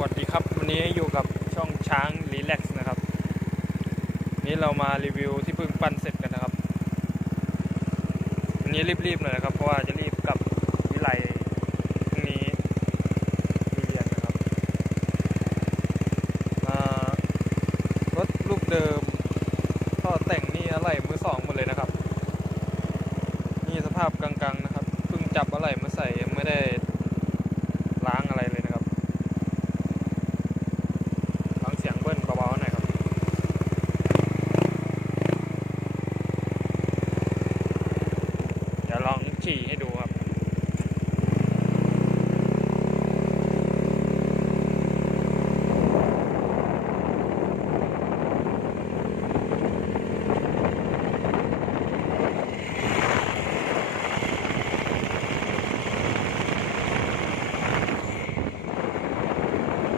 วัสดีครับ วันนี้อยู่กับช่องช้างรีแลกซ์นะครับ นี้เรามารีวิวที่เพิ่งปั้นเสร็จกันนะครับ วันนี้รีบๆหน่อยนะครับ เพราะว่าจะรีบกลับวิไลพรุ่งนี้มีเรียนนะครับอ่ารถลูกเดิมท่อแต่งนี่อะไรมือสองหมดเลยนะครับ นี่สภาพกลางๆนะครับเพิ่งจับอะไรมาใส่ยังไม่ได้ล้างอะไรเลยนะครับ ฟังเสียงเบิ้ลเบาๆหน่อยครับ เขี่ให้ดูครับ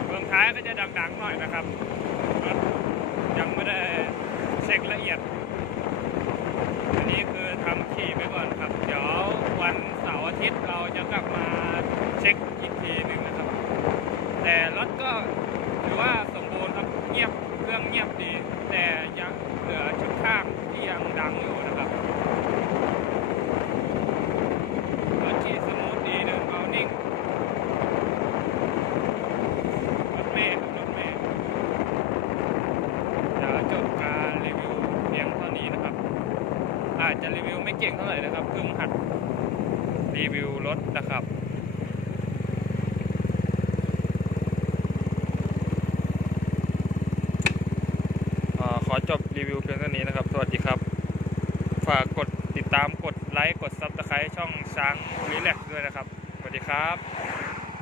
เบื้องท้ายก็จะดังๆหน่อยนะครับ ยังไม่ได้เช็คละเอียด อันนี้คือทำขี่ไปก่อนครับ เดี๋ยววันเสาร์อาทิตย์เราจะ กลับมาเช็คอีกทีหนึ่งนะครับ แต่รถก็ถือว่าสมบูรณ์ครับเงียบเครื่องเงียบดี แต่ยังเหลือชุดข้างที่ยังดังอยู่นะครับรถขี่สมูทดีเดินเบานิ่งรถเมล์ครับรถเมล์เดี๋ยวจบการรีวิวเพียงเท่านี้นะครับ อาจจะรีวิวไม่เก่งเท่าไหร่นะครับเพิ่งหัด รีวิวรถนะครับอขอจบรีวิวเพียงเท่านี้นะครับ สวัสดีครับ ฝากกดติดตามกดไลค์ กด Subscribe ช่องช้างรีแลกด้วยนะครับ สวัสดีครับ